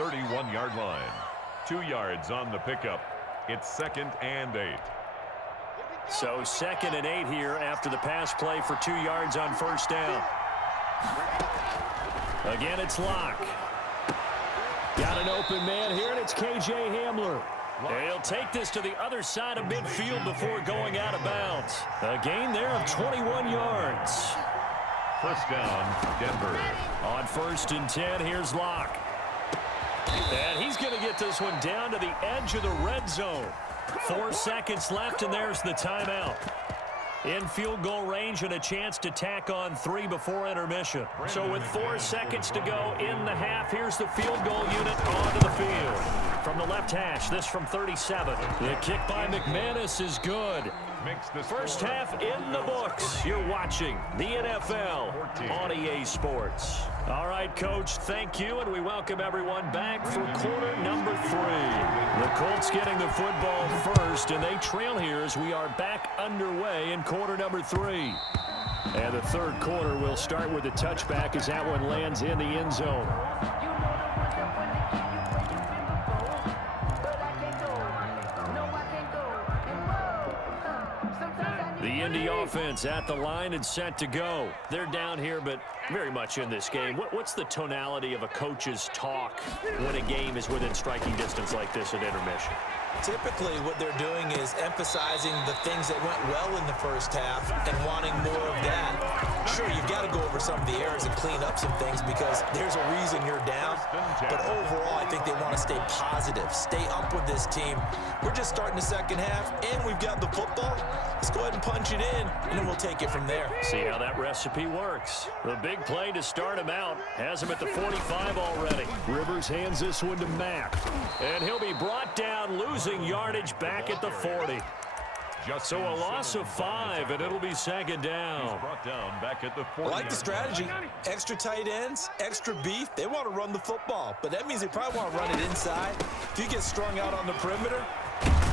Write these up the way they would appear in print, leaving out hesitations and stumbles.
31-yard line. 2 yards on the pickup. It's 2nd and 8. So 2nd and 8 here after the pass play for 2 yards on first down. Again, it's Locke. Got an open man here, and it's K.J. Hamler. He'll take this to the other side of midfield before going out of bounds. A gain there of 21 yards. First down, Denver. On 1st and 10, here's Locke. And he's going to get this one down to the edge of the red zone. 4 seconds left, and there's the timeout. In field goal range and a chance to tack on 3 before intermission. So with 4 seconds to go in the half, here's the field goal unit onto the field. From the left hash, this from 37. The kick by McManus is good. First half in the books. You're watching the NFL on EA Sports. All right, Coach, thank you, and we welcome everyone back for quarter number 3. The Colts getting the football first, and they trail here as we are back underway in quarter number 3. And the third quarter will start with a touchback as that one lands in the end zone. The Indy offense at the line and set to go. They're down here, but very much in this game. What's the tonality of a coach's talk when a game is within striking distance like this at intermission? Typically, what they're doing is emphasizing the things that went well in the first half and wanting more of that. Sure, you've got to go over some of the errors and clean up some things because there's a reason you're down. But overall, I think they want to stay positive, stay up with this team. We're just starting the second half, and we've got the football. Let's go ahead and punch it in, and then we'll take it from there. See how that recipe works. The big play to start him out has him at the 45 already. Rivers hands this one to Mack, and he'll be brought down, losing yardage back at the 40. So a loss of 5, and it'll be second down. Brought down back at the 40. I like the strategy. Extra tight ends, extra beef. They want to run the football, but that means they probably want to run it inside. If you get strung out on the perimeter,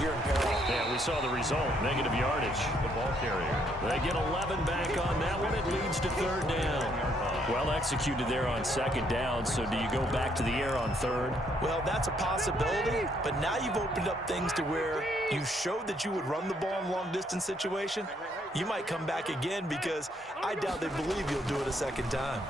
you're in peril. Yeah, we saw the result. Negative yardage. The ball carrier. They get 11 back on that one. It leads to third down. Well executed there on second down, so do you go back to the air on third? Well, that's a possibility, but now you've opened up things to where you showed that you would run the ball in long-distance situation. You might come back again because I doubt they believe you'll do it a second time.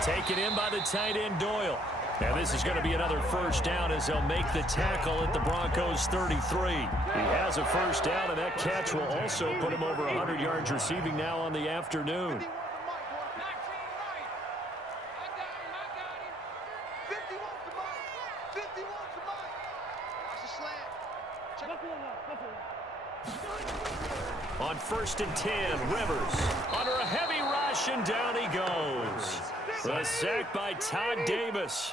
Taken in by the tight end, Doyle. And this is going to be another first down as they'll make the tackle at the Broncos 33. He has a first down, and that catch will also put him over 100 yards receiving now on the afternoon. On 1st and 10, Rivers under a heavy rush, and down he goes. The sack by Todd Davis.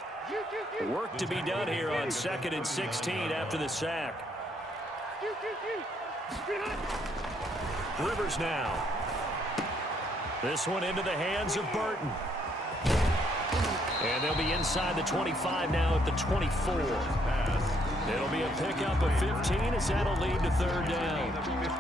Work to be done here on 2nd and 16 after the sack. Rivers now. This one into the hands of Burton. And they'll be inside the 25 now at the 24. It'll be a pickup of 15 as that'll lead to third down.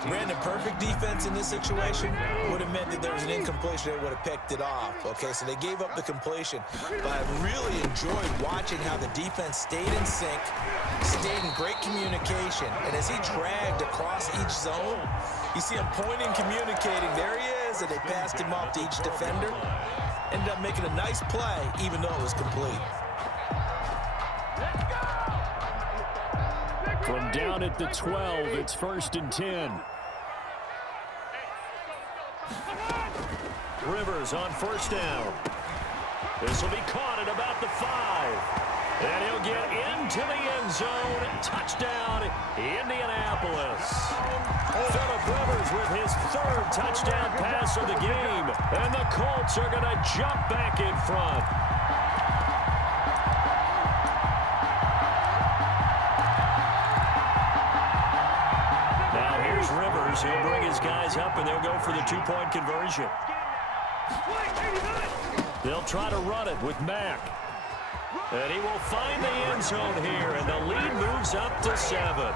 Brandon, perfect defense in this situation would have meant that there was an incompletion. They would have picked it off. Okay, so they gave up the completion. But I really enjoyed watching how the defense stayed in sync, stayed in great communication. And as he dragged across each zone, you see him pointing, communicating. There he is, and they passed him off to each defender. Ended up making a nice play, even though it was complete. From down at the 12, it's 1st and 10. Rivers on first down. This will be caught at about the 5. And he'll get into the end zone. Touchdown, Indianapolis. Phillip Rivers with his 3rd touchdown pass of the game. And the Colts are going to jump back in front. Rivers, he'll bring his guys up, and they'll go for the 2-point conversion. They'll try to run it with Mack. And he will find the end zone here, and the lead moves up to 7.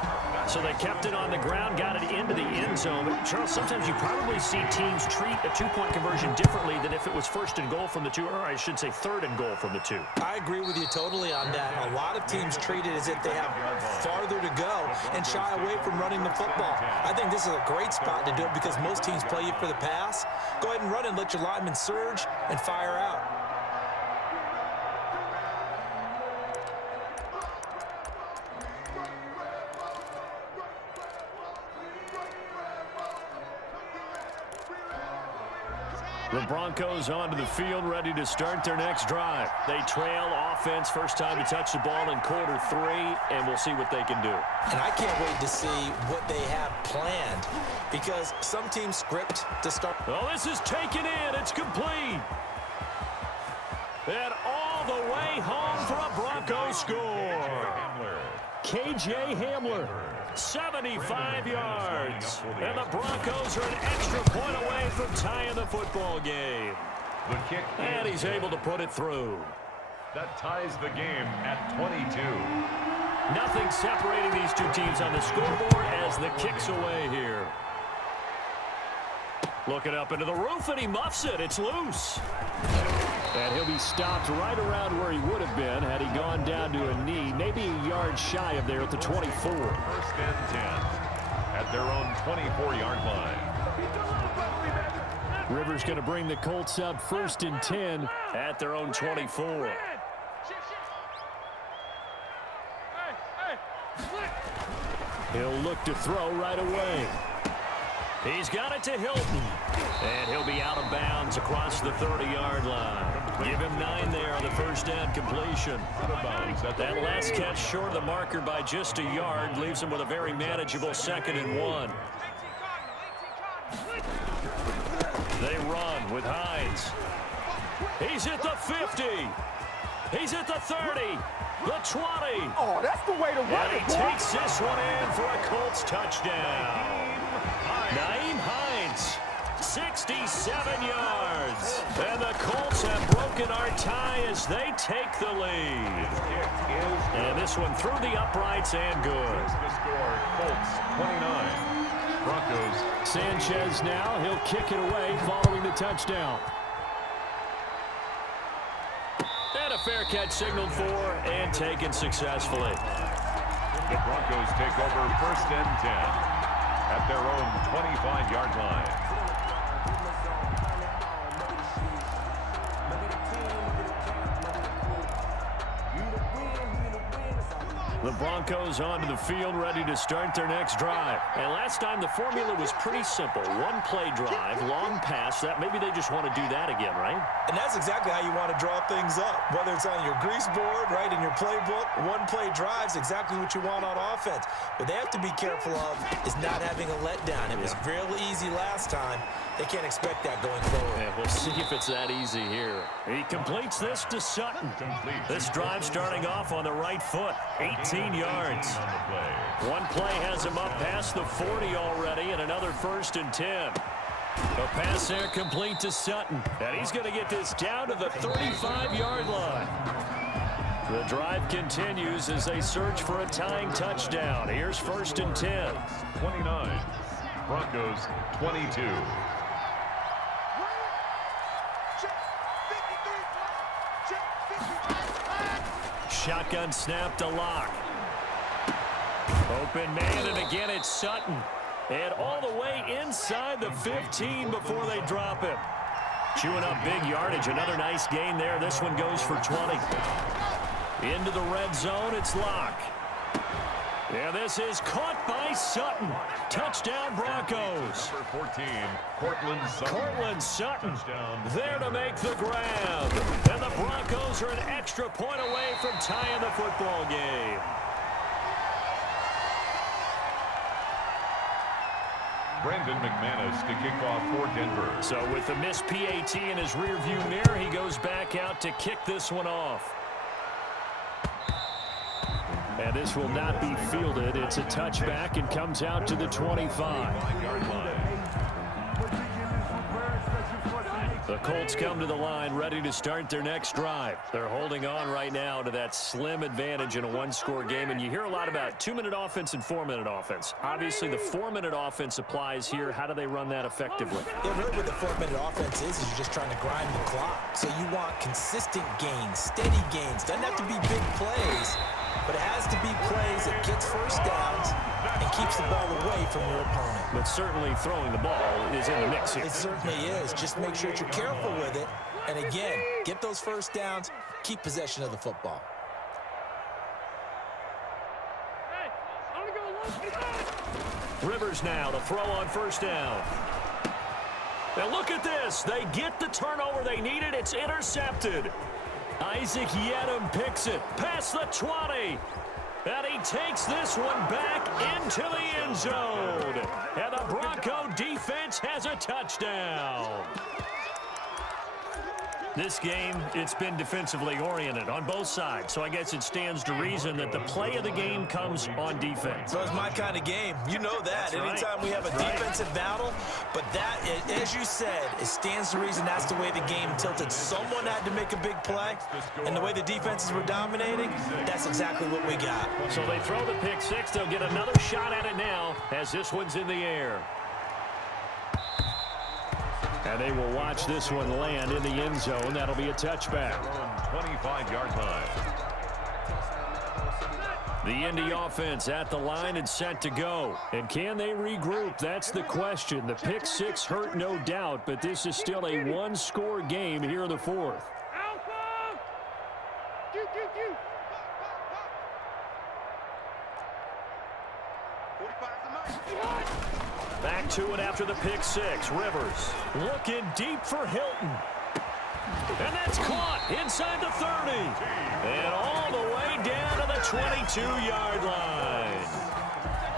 So they kept it on the ground, got it into the end zone. But Charles, sometimes you probably see teams treat a two-point conversion differently than if it was first and goal from the 2, or I should say third and goal from the 2. I agree with you totally on that. A lot of teams treat it as if they have farther to go and shy away from running the football. I think this is a great spot to do it because most teams play you for the pass. Go ahead and run and let your linemen surge and fire out. The Broncos onto the field, ready to start their next drive. They trail offense, first time to touch the ball in quarter 3, and we'll see what they can do. And I can't wait to see what they have planned because some teams script to start. Oh, this is taken in. It's complete. And all the way home for a Broncos score. K.J. Hamler. 75 yards. And the Broncos are an extra point away from tying the football game. The kick, and he's able to put it through. That ties the game at 22. Nothing separating these two teams on the scoreboard as the kick's away here. Looking up into the roof, and he muffs it. It's loose. And he'll be stopped right around where he would have been had he gone down to a knee, maybe a yard shy of there at the 24. First and 10 at their own 24-yard line. Rivers going to bring the Colts up first and 10 at their own 24. He'll look to throw right away. He's got it to Hilton. And he'll be out of bounds across the 30-yard line. Give him 9 there on the first down completion. That last catch short of the marker by just a yard leaves him with a very manageable 2nd and 1. They run with Hines. He's at the 50. He's at the 30. The 20. Oh, that's the way to run And it, he takes this one in for a Colts touchdown. Naeem Hines, 67 yards. And the Colts have broken our tie as they take the lead. And this one through the uprights and good. The score, Colts 29. Broncos. Sanchez now, he'll kick it away following the touchdown. And a fair catch signaled for and taken successfully. The Broncos take over first and 10 at their own 25-yard line. The Broncos onto the field, ready to start their next drive. And last time the formula was pretty simple. One play drive, long pass. That maybe they just want to do that again, right? And that's exactly how you want to draw things up. Whether it's on your grease board, right, in your playbook, one play drive's exactly what you want on offense. What they have to be careful of is not having a letdown. It was real easy last time. They can't expect that going forward. And we'll see if it's that easy here. He completes this to Sutton. This drive starting off on the right foot. 18 yards. One play has him up past the 40 already, and another first and 10. A pass there complete to Sutton. And he's going to get this down to the 35-yard line. The drive continues as they search for a tying touchdown. Here's first and 10. 29. Broncos 22. Shotgun snap to Locke. Open man, and again it's Sutton. And all the way inside the 15 before they drop him. Chewing up big yardage. Another nice gain there. This one goes for 20. Into the red zone, it's Locke. Yeah, this is caught by Sutton. Touchdown Broncos. Number 14, Cortland Sutton there to make the grab. And the Broncos are an extra point away from tying the football game. Brandon McManus to kick off for Denver. So with the missed PAT in his rearview mirror, he goes back out to kick this one off. And this will not be fielded. It's a touchback and comes out to the 25. The Colts come to the line ready to start their next drive. They're holding on right now to that slim advantage in a one-score game, and you hear a lot about 2-minute offense and 4-minute offense. Obviously, the 4-minute offense applies here. How do they run that effectively? Yeah, really what the 4-minute offense is you're just trying to grind the clock. So you want consistent gains, steady gains. Doesn't have to be big plays, but it has to be plays that gets first downs and keeps the ball away from your opponent. But certainly throwing the ball is in the mix here. It certainly is. Just make sure that you're careful with it. And again, get those first downs, keep possession of the football. Rivers now to throw on first down. Now look at this. They get the turnover they needed. It's intercepted. Isaac Yedem picks it past the 20. And he takes this one back into the end zone. And the Bronco defense has a touchdown. This game, it's been defensively oriented on both sides. So I guess it stands to reason that the play of the game comes on defense. So it's my kind of game. You know that. Anytime we have a defensive battle. But that, as you said, it stands to reason that's the way the game tilted. Someone had to make a big play. And the way the defenses were dominating, that's exactly what we got. So they throw the pick six. They'll get another shot at it now as this one's in the air. And they will watch this one land in the end zone. That'll be a touchback. 25-yard line. The Indy offense at the line and set to go. And can they regroup? That's the question. The pick six hurt, no doubt, but this is still a one-score game here in the fourth. Back to it after the pick six. Rivers looking deep for Hilton. And that's caught inside the 30. And all the way down to the 22-yard line.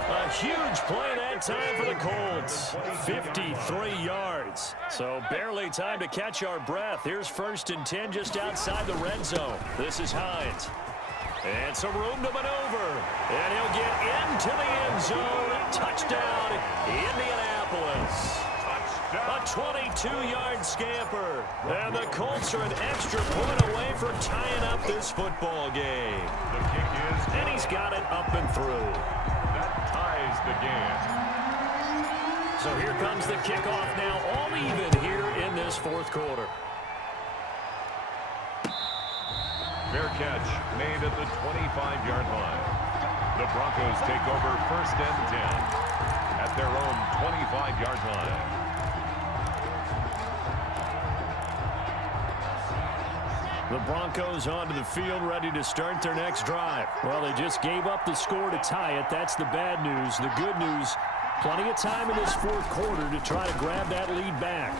A huge play that time for the Colts. 53 yards. So barely time to catch our breath. Here's 1st and 10 just outside the red zone. This is Hines. And some room to maneuver. And he'll get into the end zone. Touchdown, Indianapolis. A 22-yard scamper. And the Colts are an extra point away from tying up this football game. The kick is And he's got it up and through. That ties the game. So here comes the kickoff now, all even here in this fourth quarter. Fair catch made at the 25-yard line. The Broncos take over 1st and 10 at their own 25-yard line. The Broncos onto the field ready to start their next drive. Well, they just gave up the score to tie it. That's the bad news. The good news, plenty of time in this fourth quarter to try to grab that lead back.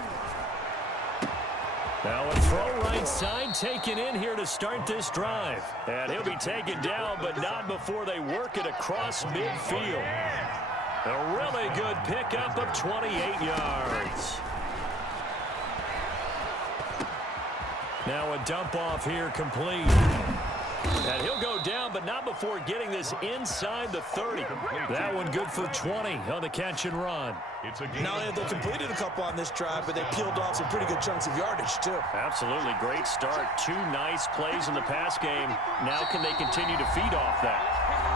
Now a throw right side taken in here to start this drive. And he'll be taken down, but not before they work it across midfield. A really good pickup of 28 yards. Now a dump off here complete. And he'll go down, but not before getting this inside the 30. That one good for 20 on the catch and run. It's a game. Now they completed a couple on this drive, but they peeled off some pretty good chunks of yardage, too. Absolutely great start. 2 nice plays in the pass game. Now can they continue to feed off that?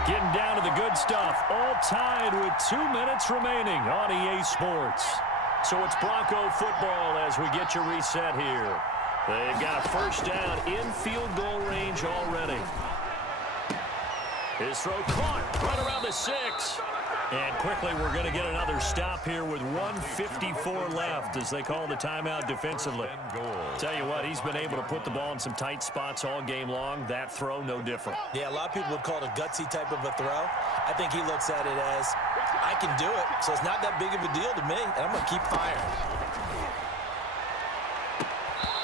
Getting down to the good stuff. All tied with 2 minutes remaining on EA Sports. So it's Bronco football as we get your reset here. They've got a first down in field goal range already. His throw caught right around the 6. And quickly we're going to get another stop here with 1:54 left as they call the timeout defensively. Tell you what, he's been able to put the ball in some tight spots all game long. That throw, no different. Yeah, a lot of people would call it a gutsy type of a throw. I think he looks at it as, I can do it, so it's not that big of a deal to me, and I'm going to keep firing.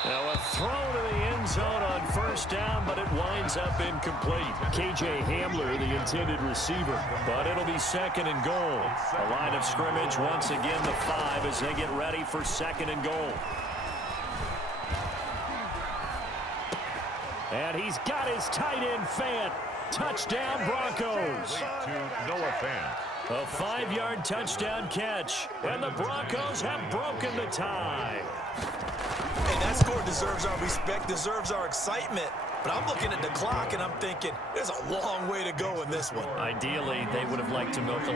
Now a throw to the end zone on first down, but it winds up incomplete. KJ Hamler, the intended receiver, but it'll be 2nd and goal. A line of scrimmage, once again the 5 as they get ready for 2nd and goal. And he's got his tight end Fant. Touchdown Broncos. To Noah Fant. A 5-yard touchdown catch, and the Broncos have broken the tie. Hey, that score deserves our respect, deserves our excitement. But I'm looking at the clock, and I'm thinking, there's a long way to go in this one. Ideally, they would have liked to milk a